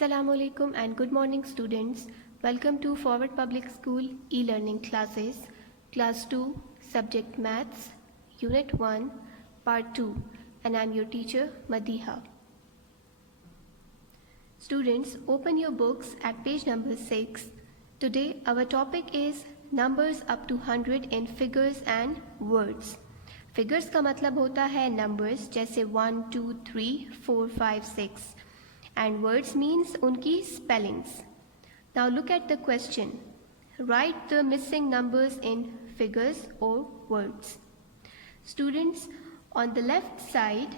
Assalamualaikum and good morning students. Welcome to Forward Public School e-learning classes, Class 2, Subject Maths, Unit 1, Part 2, and I am your teacher Madiha. Students, open your books at page number 6. Today our topic is numbers up to 100 in figures and words. Figures का मतलब होता है numbers जैसे 1, 2, 3, 4, 5, 6. And words means unki spellings. Now look at the question. Write the missing numbers in figures or words. Students, on the left side,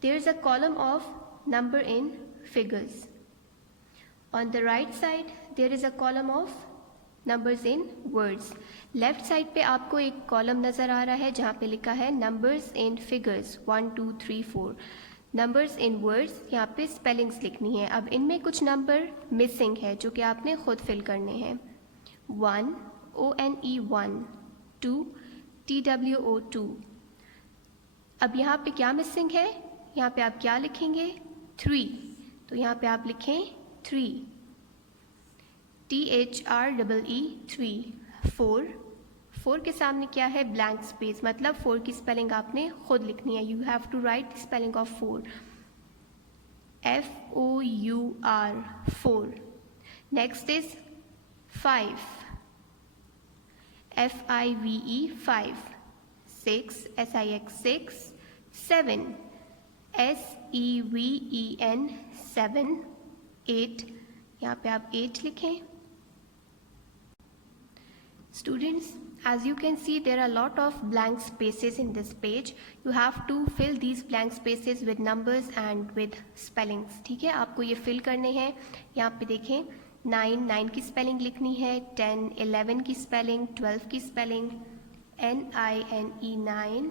there is a column of number in figures. On the right side, there is a column of numbers in words. Left side पे आपको एक column नज़र आ रहा है जहाँ पे लिखा है numbers in figures 1, 2, 3, 4. Numbers in words, यहाँ पे स्पेलिंग्स लिखनी है. अब इनमें कुछ नंबर मिसिंग है जो कि आपने खुद फिल करने हैं. 1 ONE 1, 2 TWO 2. अब यहाँ पे क्या मिसिंग है? यहाँ पे आप क्या लिखेंगे? 3. तो यहाँ पे आप लिखें 3. THREE 3. 4 के सामने क्या है? ब्लैंक स्पेस, मतलब 4 की स्पेलिंग आपने खुद लिखनी है. You have to write spelling of 4. FOUR 4. Next is 5. FIVE 5. 6 SIX 6. 7 SEVEN 7. 8, यहाँ पे आप 8 लिखें. Students, as you can see, there are a lot of blank spaces in this page. You have to fill these blank spaces with numbers and with spellings. ठीक है, आपको ये fill करने हैं. यहाँ पे देखें 9 की spelling लिखनी है, 10 11 की spelling, 12 की spelling, NINE 9,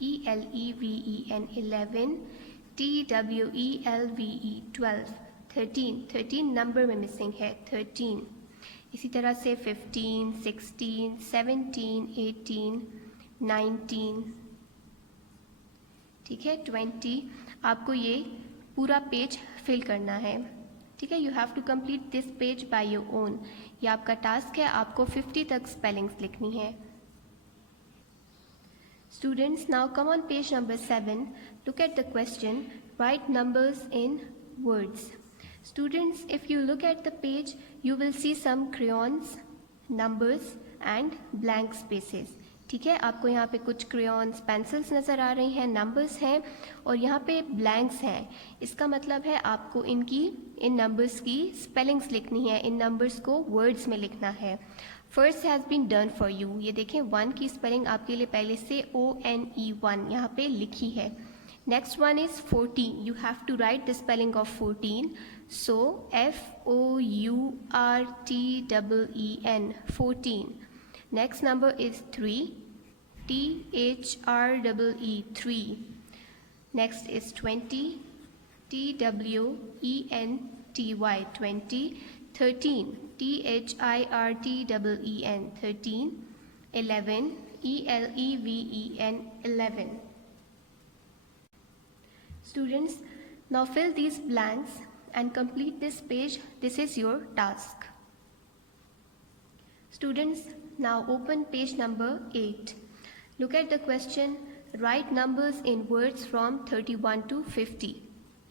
ELEVEN 11, TWELVE 12, 13 number में मिसिंग है 13. इसी तरह से 15, 16, 17, 18, 19, ठीक है, 20. आपको ये पूरा पेज फिल करना है. ठीक है, you have to complete this page by your own. ये आपका टास्क है. आपको 50 तक स्पेलिंग्स लिखनी है. Students, now come on page number 7. Look at the question. Write numbers in words. Students, if you look at the page, you will see some crayons, numbers and blank spaces. ठीक है, आपको यहाँ पे कुछ crayons, pencils नज़र आ रही हैं, numbers हैं और यहाँ पे blanks हैं. इसका मतलब है आपको इन numbers की spellings लिखनी है. इन numbers को words में लिखना है. First has been done for you. ये देखें 1 की spelling आपके लिए पहले से ONE 1 यहाँ पे लिखी है. Next one is 14. You have to write the spelling of 14. So FOURTEEN 14. Next number is 3. THREE 3. Next is 20. TWENTY 20. 13. THIRTEEN 13. 11. ELEVEN 11. Students, now fill these blanks and complete this page. This is your task. Students, now open page number 8. Look at the question. Write numbers in words from 31 to 50.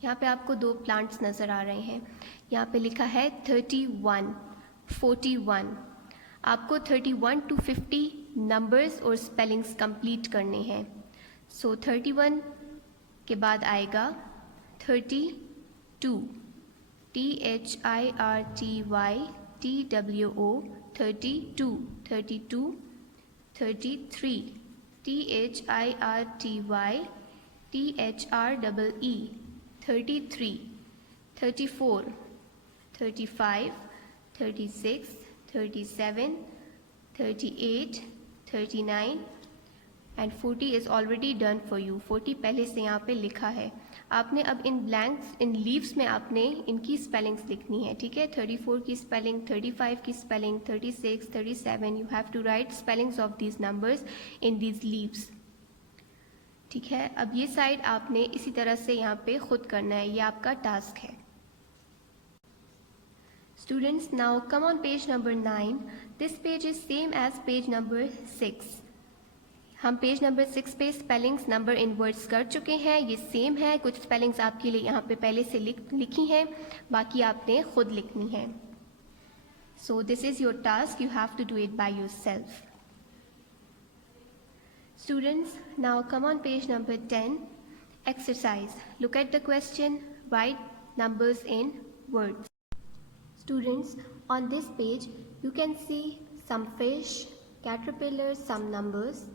यहाँ पे आपको 2 plants नज़र आ रहे हैं. यहाँ पे लिखा है 31, 41. आपको 31 to 50 numbers और spellings complete करने हैं. So 31 के बाद आएगा 32. THIRTYTWO 32. 32. 33. THIRTYTHREE 33. 34. 35. 36. 37. 38. 39. And 40 is already done for you. 40 पहले से यहाँ पे लिखा है. आपने अब इन ब्लैंक्स, इन लीव्स में आपने इनकी स्पेलिंग्स लिखनी है. ठीक है, 34 की स्पेलिंग, 35 की spelling, 36, 37. You have to write spellings of these numbers in these leaves. ठीक है, अब ये साइड आपने इसी तरह से यहाँ पे खुद करना है. ये आपका टास्क है. Students, now come on page number 9. This page is same as page number 6. हम पेज नंबर 6 पे स्पेलिंग्स नंबर इन वर्ड्स कर चुके हैं. ये सेम है. कुछ स्पेलिंग्स आपके लिए यहाँ पे पहले से लिखी हैं, बाकी आपने खुद लिखनी है. So this is your task. You have to do it by yourself. Students, now come on page number 10. Exercise. Look at the question. Write numbers in words. Students, on this page you can see some fish, caterpillars, some numbers.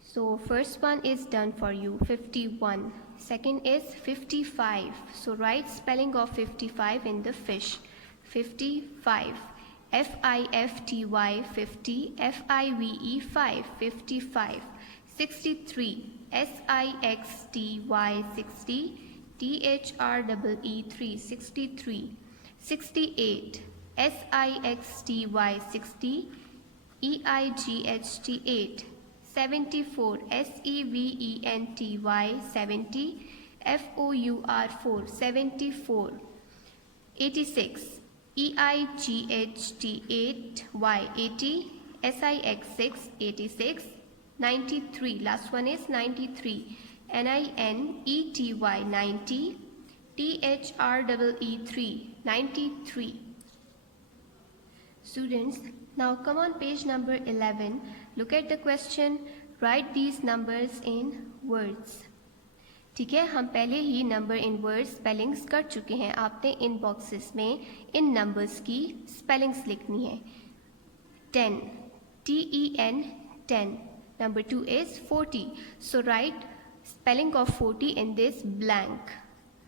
So first one is done for you, 51. Second is 55. So write spelling of 55 in the fish. 55. F-I-F-T-Y 50. F-I-V-E 5. 55. 63. S-I-X-T-Y 60. T-H-R-E-E 3. 63. 68. S-I-X-T-Y 60. E-I-G-H-T 8. 74. S-E-V-E-N-T-Y 70. F-O-U-R 4. 74. 86. E-I-G-H-T 8 Y 80. S-I-X 6 86. 93. Last one is 93. N-I-N-E-T-Y 90. T-H-R-E-E 3 93. Students, now come on page number 11. Look at the question. Write these numbers in words. ठीक है, हम पहले ही number in words spellings कर चुके हैं. आपने इन boxes में इन numbers की स्पेलिंग्स लिखनी है. 10. T-E-N 10. Number 2 is 40. So write spelling of 40 in this blank.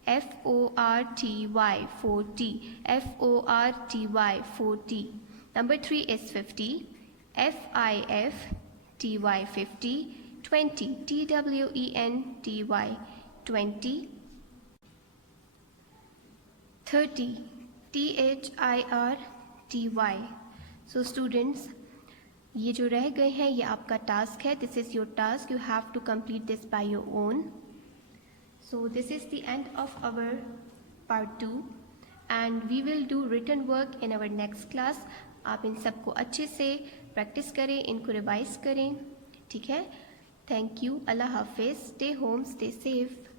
F-O-R-T-Y 40. F-O-R-T-Y 40. Number 3 is 50. F-I-F-T-Y 50. 20. T-W-E-N-T-Y 20. 30. T-H-I-R-T-Y. So students, ये जो रह गए हैं ये आपका टास्क है. This is your task. You have to complete this by your own. So this is the end of our part 2 and we will do written work in our next class. आप इन सबको अच्छे से practice करें, इनको revise करें. ठीक है. Thank you. Allah हाफिज़. Stay home, stay safe.